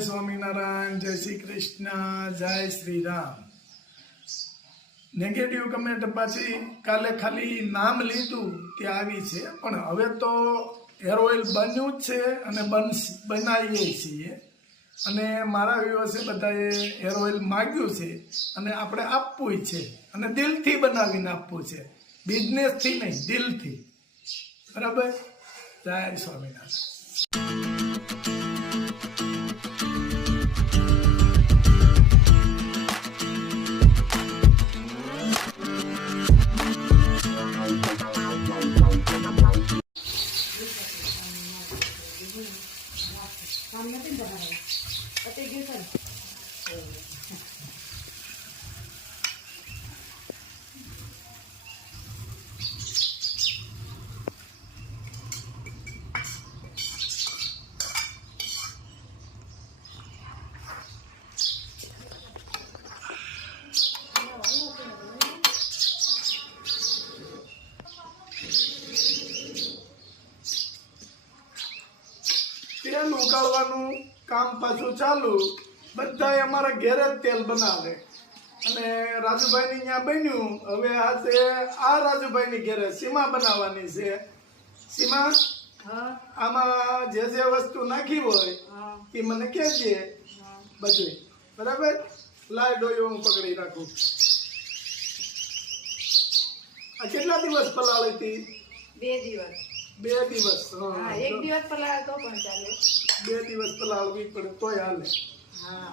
સ્વામિનારાયણ, જય શ્રી કૃષ્ણ, જય Shri Ram. Negative comment પાછી કાલે ખાલી નામ લીધું તે આવી છે, પણ હવે તો હેર ઓઇલ બન્યું જ છે અને બનાવીએ છીએ. અને મારા વ્યૂઅર્સે બધાએ હેર ઓઇલ માગ્યું છે અને આપણે આપવું છે અને દિલથી બનાવીને આપવું છે, બિઝનેસથી નહીં, દિલથી. બરાબર? જય સ્વામિનારાયણ. તેલ ઉકાળવાનું કામ પાછું ચાલુ. બધા અમારા ઘેરે જ તેલ બનાવે અને રાજુભાઈની ત્યાં બન્યું. હવે આ રાજુભાઈની ઘેરે સીમા બનાવવાની છે. સીમા, આમાં જે જે વસ્તુ નાખી હોય એ મને કહેજે બધું. બરાબર? લાય ડોયો હું પકડી રાખું. આ કેટલા દિવસ પલાળી હતી? 2 દિવસ. 2 દિવસ. હા, 1 દિવસ પલાળ તો પણ ચાલે. 2 દિવસ પલાળવી પડે તોય હાલે. હા.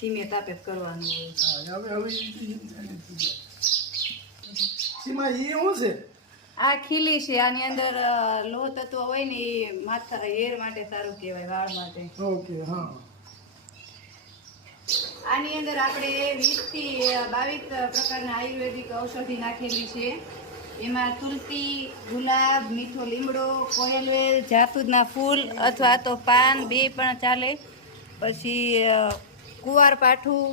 ધીમે તાપે કરવાનું હોય. હવે સીમા ઈ શું છે? આ ખીલી છે, આની અંદર લોહ તત્વ હોય ને એ માથા હેર માટે સારું કહેવાય, વાળ માટે. ઓકે. હા. આની અંદર આપણે 20 થી 22 પ્રકારના આયુર્વેદિક ઔષધિ નાખેલી છે. એમાં તુલસી, ગુલાબ, મીઠો લીમડો, કોયલવેલ, જાસૂદના ફૂલ અથવા તો પાન બે પણ ચાલે. પછી કુવારપાઠું,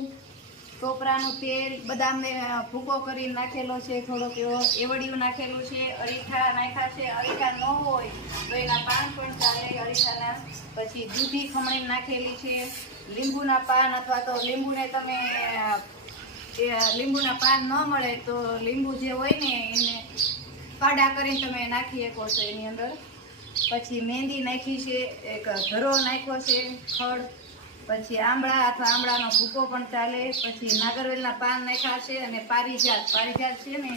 ટોપરાનું તેલ, બદામને ભૂકો કરી નાખેલો છે, થોડોક એવો એવડિયું નાખેલું છે, અરીઠા નાખ્યા છે. અરીઠા ન હોય તો એના પાન પણ ચાલે, અરીઠાના. પછી દૂધી ખમણી નાખેલી છે. લીંબુના પાન અથવા તો લીંબુને તમે લીંબુના પાન ન મળે તો લીંબુ જે હોય ને એને પાડા કરીને તમે નાખી શકો છો એની અંદર. પછી મહેંદી નાખી છે, એક ધરો નાખ્યો છે, ખડ. પછી આંબળા અથવા આંબળાનો ભૂકો પણ ચાલે. પછી નાગરવેલના પાન નાખ્યા છે અને પારિજાત છે ને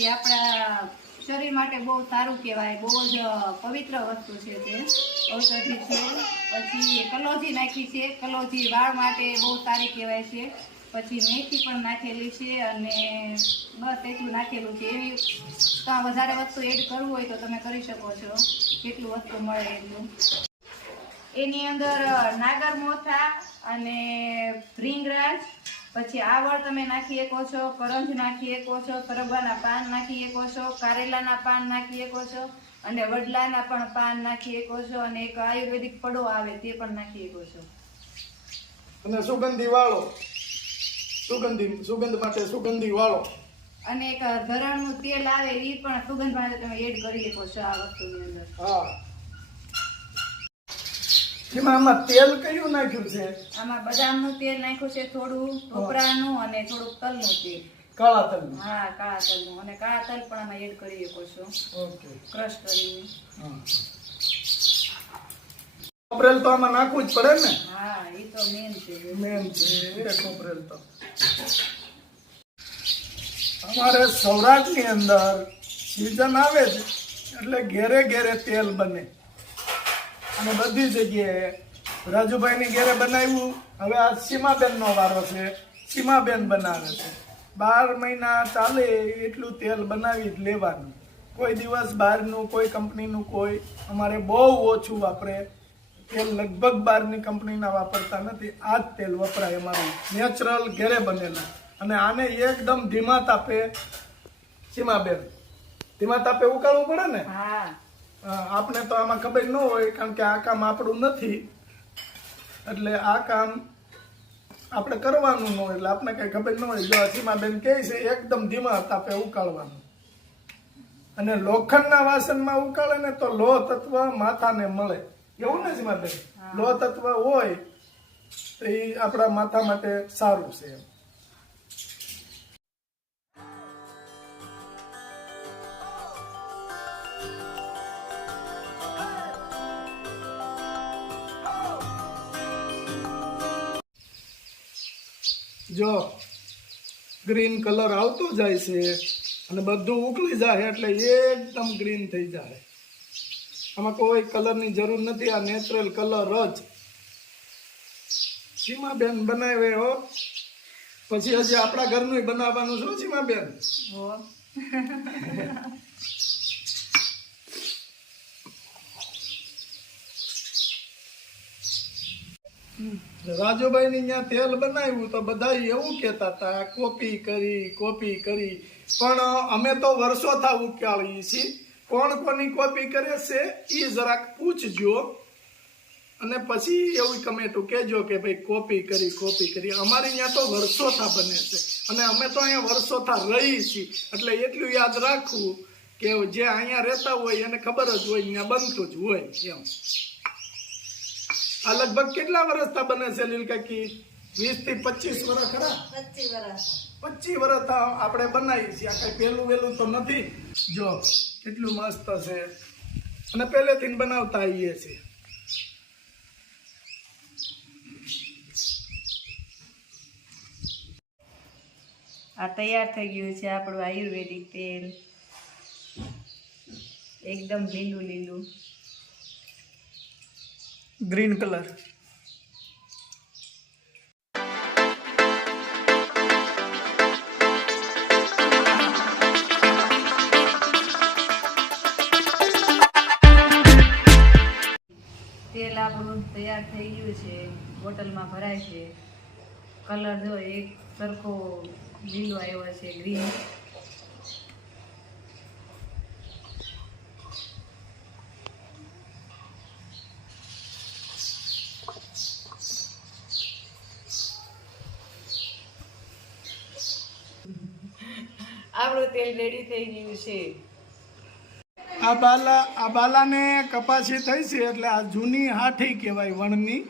એ આપણા શરીર માટે બહુ સારું કહેવાય, બહુ જ પવિત્ર વસ્તુ છે, તે ઔષધિ છે. પછી કલોજી નાખી છે, કલોજી વાળ માટે બહુ સારી કહેવાય છે. પછી મેથી પણ નાખેલી છે અને બસ એટલું નાખેલું છે. એવી વધારે વસ્તુ એડ કરવું હોય તો તમે કરી શકો છો, જેટલું વસ્તુ મળે એટલું. એની અંદર નાગરમોથા અને ભૃંગરાજ, પછી આવળ તમે નાખી શકો છો, કરંજ નાખી શકો છો, સરગવાના પાન નાખી શકો છો, કારેલાના પાન નાખી શકો છો અને વડલાના પણ પાન નાખી શકો છો. અને એક આયુર્વેદિક પડો આવે તે પણ નાખી શકો છો. અને સુગંધી વાળો, સુગંધ માટે સુગંધી વાળો. અને એક ધરણનું તેલ આવે એ પણ સુગંધ માટે તમે એડ કરી શકો છો આ વસ્તુની અંદર. હા. આમાં તેલ કયું નાખ્યું છે? આમાં બદામનું તેલ નાખ્યું છે, થોડું ટોપરાનું અને થોડું તલનું તેલ. કાળા તલનું? હા, કાળા તલનું. અને કાળા તલ પણ આમાં એડ કરી શકો છો. ઓકે. ક્રશ કરીને. કોપરેલ તો આમાં નાખવું જ પડે ને? હા, એ તો મેન છે. કોપરેલ તો અમારે સૌરાષ્ટ્રની અંદર સીઝન આવે છે એટલે ઘેરે ઘેરે તેલ બને અને બધી જગ્યાએ. રાજુભાઈની ઘેરે બનાવ્યું. હવે આ સીમાબેનનો વારો છે, સીમાબેન બનાવે છે. 12 મહિના ચાલે એટલું તેલ બનાવી જ લેવાનું. કોઈ દિવસ બહારનું, કોઈ કંપનીનું, કોઈ અમારે બહુ ઓછું વાપરે તેલ. લગભગ બહારની કંપનીના વાપરતા નથી. આ જ તેલ વપરાય અમારું, નેચરલ ઘેરે બનેલું. અને આને એકદમ ધીમા તાપે, સીમાબેન, ધીમા તાપે ઉકાળવું પડે ને? હા. આપણે તો આમાં ખબર ન હોય કારણ કે આ કામ આપણું નથી, એટલે આ કામ આપણે કરવાનું ન હોય એટલે આપણે કઈ ખબર ન હોય. જો સીમાબેન કહે છે એકદમ ધીમા તાપે ઉકાળવાનું. અને લોખંડના વાસણમાં ઉકાળે ને તો લોહ તત્વ માથાને મળે. એવું ને સીમાબેન? લોહ તત્વ હોય તો એ આપણા માથા માટે સારું છે. જો ગ્રીન કલર આવતો જાય છે અને બધું ઉકળી જાય એટલે એકદમ ગ્રીન થઈ જાય. આમાં કોઈ કલરની જરૂર નથી. આ નેચરલ કલર જ સીમાબેન બનાવે હો. પછી હજી આપણા ઘરનું બનાવવાનું છે સીમાબેન. રાજુભાઈ ની ત્યાં તેલ બનાવ્યું તો બધા એવું કેતા હતા કોપી કરી. પણ અમે તો વર્ષો થા ઉકાળીએ છીએ. કોણ કોની કોપી કરે છે એ જરાક પૂછજો અને પછી એવું કમેન્ટો કહેજો કે ભાઈ કોપી કરી. અમારે અહીંયા તો વર્ષો થા બને છે અને અમે તો અહીંયા વર્ષો થા રહી છીએ. એટલે એટલું યાદ રાખવું કે જે અહીંયા રહેતા હોય એને ખબર જ હોય અહીંયા બનતું જ હોય એમ. આ લગભગ કેટલા વર્ષથી બને છે લીલ કાકી? 20 થી 25 વર્ષ ખરા? 25 વર્ષ આપણે બનાવી છીએ. આ કઈ પહેલું વેલું તો નથી. જો કેટલું મસ્ત છે અને પહેલેથી બનાવતા આવીએ છીએ. આ તૈયાર થઈ ગયું છે આપણું આયુર્વેદિક તેલ. એકદમ લીલું ગ્રીન કલર. તેલ આપણું તૈયાર થઈ ગયું છે. બોટલમાં ભરાય છે. કલર જો એક સરખો લીલો આવ્યો છે, ગ્રીન. આપણું તેલ રેડી થઈ ગયું છે. આ બાલાને કપાસી થઈ છે એટલે આ જૂની હાઠી કહેવાય વણની.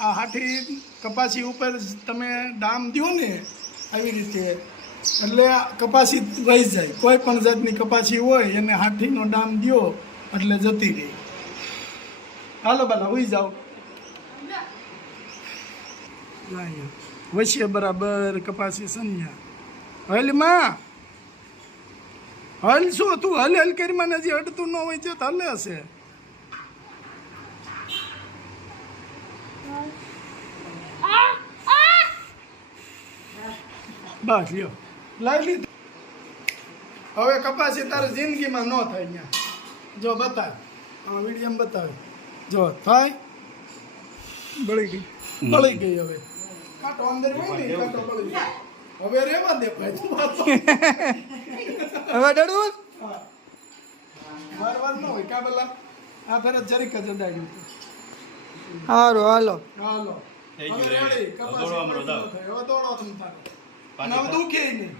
આ હાઠી કપાસી ઉપર તમે ડામ દો ને આવી રીતે એટલે કપાસી વહી જાય. કોઈ પણ જાતની કપાસી હોય એને હાઠીનો ડામ દો એટલે જતી રહી. હાલો બાલા હોઈ જાઓ. વચ્ચે બરાબર કપાસી સંજ્ઞા. હલ માં હલ શું તું હલ કરી મને હજી અડતું ન હોય છે તો હલે હશે. બસ લ્યો લઈ લીધું. હવે કપાસી તારી જિંદગીમાં ન થાય. અહીંયા જો બતાવ, વિડીયો બતાવે. જો થાય બળી ગઈ હવે. કાંટો અંદર હોય ને કાંટો બળી ગયો. હવે રેવા દે ભાઈ. હવે ડડવું વાર ન હોય કા પેલા આ ફેર જરીક જ અડાડ્યું. સારું હાલો. હાલો દોડો તમ તારે. અને હવે દુખે નહીં.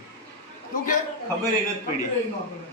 દુખે ખબર નથી પડી. ન પડે.